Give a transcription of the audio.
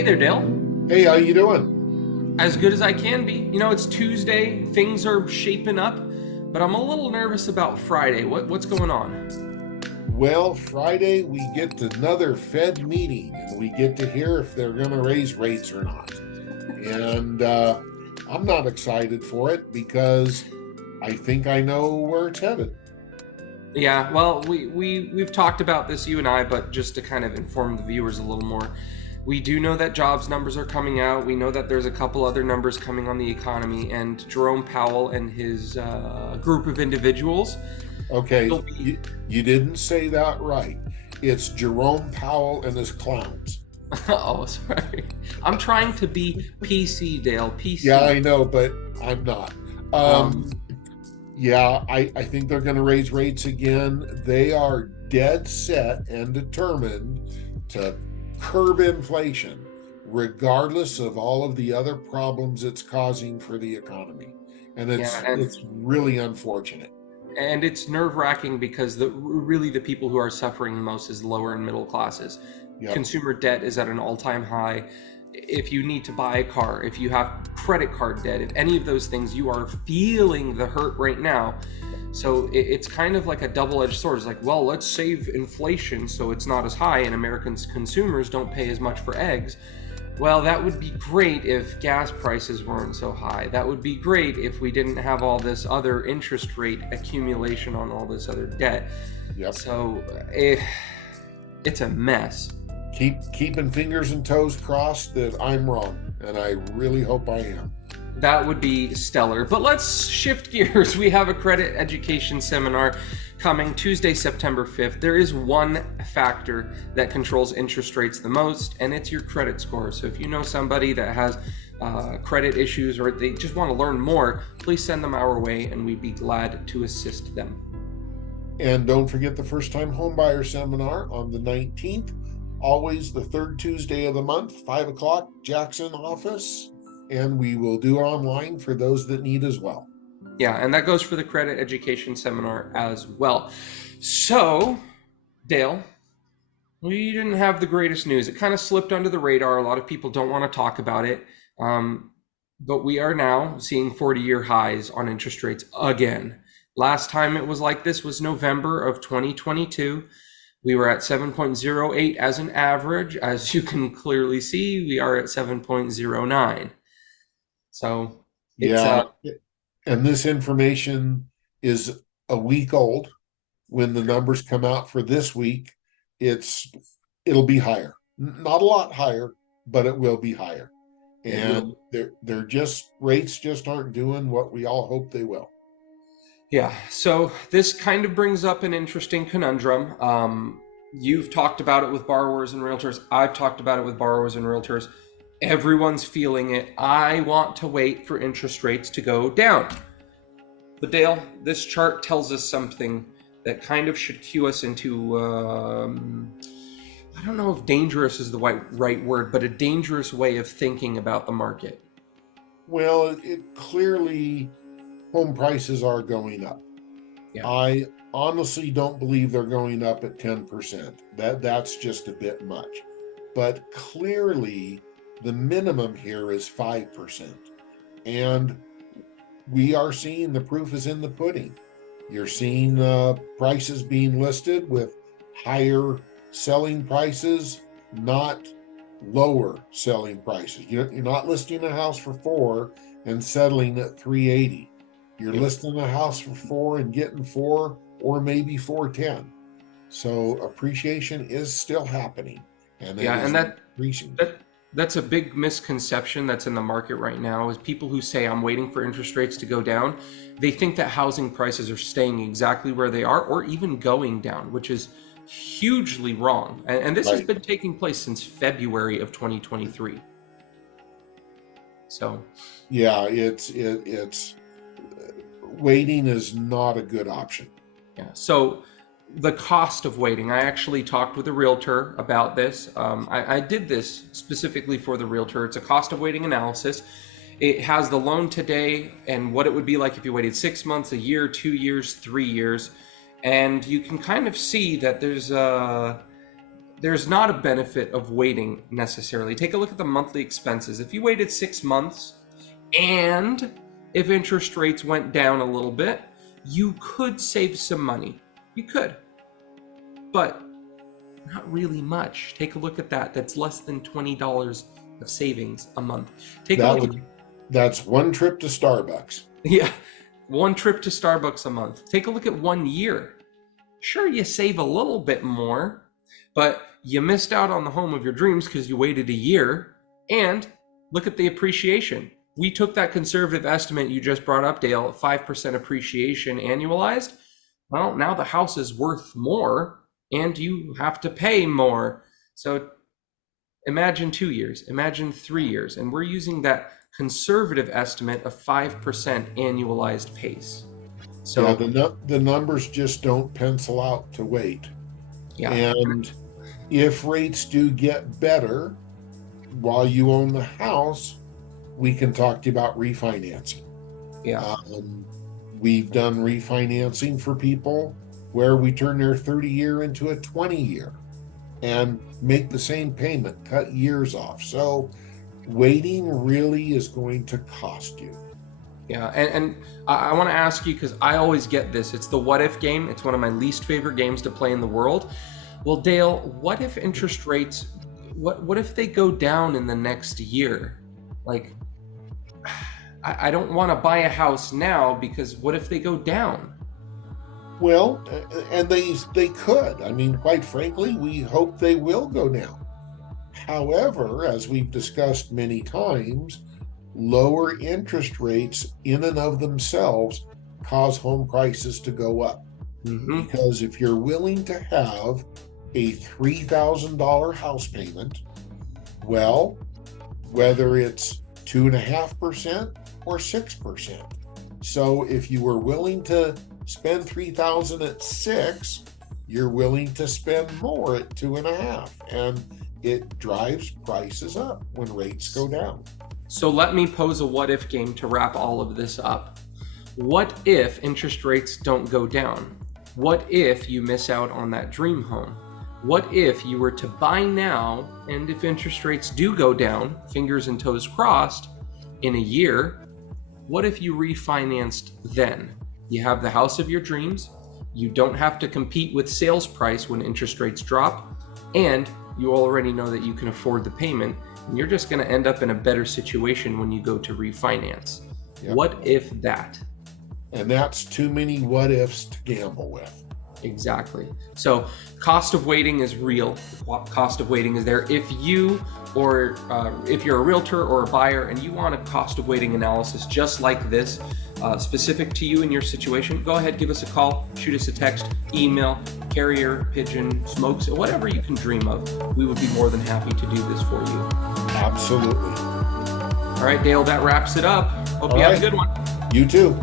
Hey there, Dale. Hey, how you doing? As good as I can be. It's Tuesday, things are shaping up, but I'm a little nervous about Friday. What's going on? Well, Friday we get another Fed meeting and we get to hear if they're going to raise rates or not. And I'm not excited for it because I think I know where it's headed. Yeah, well, we've talked about this, you and I, but just to kind of inform the viewers a little more, we do know that jobs numbers are coming out. We know that there's a couple other numbers coming on the economy, and Jerome Powell and his group of individuals Okay, will be. you didn't say that right. It's Jerome Powell and his clowns. Oh, sorry. I'm trying to be PC, Dale. Yeah, PC. I know, but I'm not. Um, Um, yeah, I think they're going to raise rates again. They are dead set and determined to curb inflation, regardless of all of the other problems it's causing for the economy. And yeah, it's really unfortunate. and it's nerve-wracking because the people who are suffering most is lower and middle classes. Yep. Consumer debt is at an all-time high. If you need to buy a car, if you have credit card debt, if any of those things, you are feeling the hurt right now. So it's kind of like a double-edged sword. It's like, well, let's save inflation so it's not as high and Americans consumers don't pay as much for eggs. Well, that would be great if gas prices weren't so high. That would be great if we didn't have all this other interest rate accumulation on all this other debt. Yep. So it's a mess. Keeping fingers and toes crossed that I'm wrong, and I really hope I am. That would be stellar. But let's shift gears. We have a credit education seminar coming Tuesday, September 5th. There is one factor that controls interest rates the most, and it's your credit score. So if you know somebody that has credit issues or they just want to learn more, please send them our way, and we'd be glad to assist them. And don't forget the first time homebuyer seminar on the 19th, always the third Tuesday of the month, 5 o'clock, Jackson office. And we will do online for those that need as well. Yeah, and that goes for the credit education seminar as well. So, Dale, we didn't have the greatest news. It kind of slipped under the radar. A lot of people don't want to talk about it. But we are now seeing 40-year highs on interest rates again. Last time it was like this was November of 2022. We were at 7.08 as an average. As you can clearly see, we are at 7.09. So it's Yeah. And this information is a week old. When the numbers come out for this week, it'll be higher. Not a lot higher, but it will be higher. it And will. they're just rates just aren't doing what we all hope they will. Yeah, so this kind of brings up an interesting conundrum. You've talked about it with borrowers and realtors. I've talked about it with borrowers and realtors. Everyone's feeling it. I want to wait for interest rates to go down. But Dale, this chart tells us something that kind of should cue us into, I don't know if dangerous is the right word, but a dangerous way of thinking about the market. Well, it clearly home prices are going up. Yeah. I honestly don't believe they're going up at 10%. That's just a bit much. But clearly the minimum here is 5%. And we are seeing the proof is in the pudding. You're seeing prices being listed with higher selling prices, not lower selling prices. You're not listing a house for 4 and settling at 380. You're Yep. listing a house for 4 and getting 4 or maybe 410. So appreciation is still happening, and it Yeah, is and increasing. that that's a big misconception that's in the market right now is people who say I'm waiting for interest rates to go down. They think that housing prices are staying exactly where they are or even going down, which is hugely wrong. And this has Right. been taking place since February of 2023. So, Yeah, it's waiting is not a good option. yeah. So the cost of waiting. I actually talked with a realtor about this. I did this specifically for the realtor. It's a cost of waiting analysis. It has the loan today and what it would be like if you waited 6 months, a year, 2 years, 3 years. And you can kind of see that there's there's not a benefit of waiting necessarily. Take a look at the monthly expenses. If you waited 6 months and if interest rates went down a little bit, you could save some money. You could, but not really much. Take a look at that. That's less than $20 of savings a month. That's one trip to Starbucks. Yeah, one trip to Starbucks a month. Take a look at 1 year. Sure, you save a little bit more, but you missed out on the home of your dreams because you waited a year. And look at the appreciation. We took that conservative estimate you just brought up, Dale, 5% appreciation annualized. Well, now the house is worth more and you have to pay more. So imagine 2 years, imagine 3 years, and we're using that conservative estimate of 5% annualized pace. So yeah, the numbers just don't pencil out to wait. yeah. And if rates do get better while you own the house, we can talk to you about refinancing. Yeah. We've done refinancing for people where we turn their 30-year into a 20-year and make the same payment, cut years off. So waiting really is going to cost you. Yeah, and I want to ask you, because I always get this. It's the what if game. It's one of my least favorite games to play in the world. Well, Dale, what if interest rates, what if they go down in the next year? Like, I don't want to buy a house now because what if they go down? Well, and they could. I mean, quite frankly, we hope they will go down. However, as we've discussed many times, lower interest rates in and of themselves cause home prices to go up. Mm-hmm. Because if you're willing to have a $3,000 house payment, well, whether it's 2.5% or 6%. So if you were willing to spend $3,000 at 6, you're willing to spend more at 2.5, and it drives prices up when rates go down. So let me pose a what if game to wrap all of this up. What if interest rates don't go down? What if you miss out on that dream home? What if you were to buy now, and if interest rates do go down, fingers and toes crossed, in a year, what if you refinanced then? You have the house of your dreams, you don't have to compete with sales price when interest rates drop, and you already know that you can afford the payment, and you're just going to end up in a better situation when you go to refinance. Yep. What if that? And that's too many what ifs to gamble with. Exactly. So cost of waiting is real. Cost of waiting is there. If you or if you're a realtor or a buyer and you want a cost of waiting analysis just like this, specific to you and your situation, go ahead, give us a call, shoot us a text, email, carrier, pigeon, smokes, whatever you can dream of. We would be more than happy to do this for you. Absolutely. All right, Dale, that wraps it up. Hope you have a good one. You too.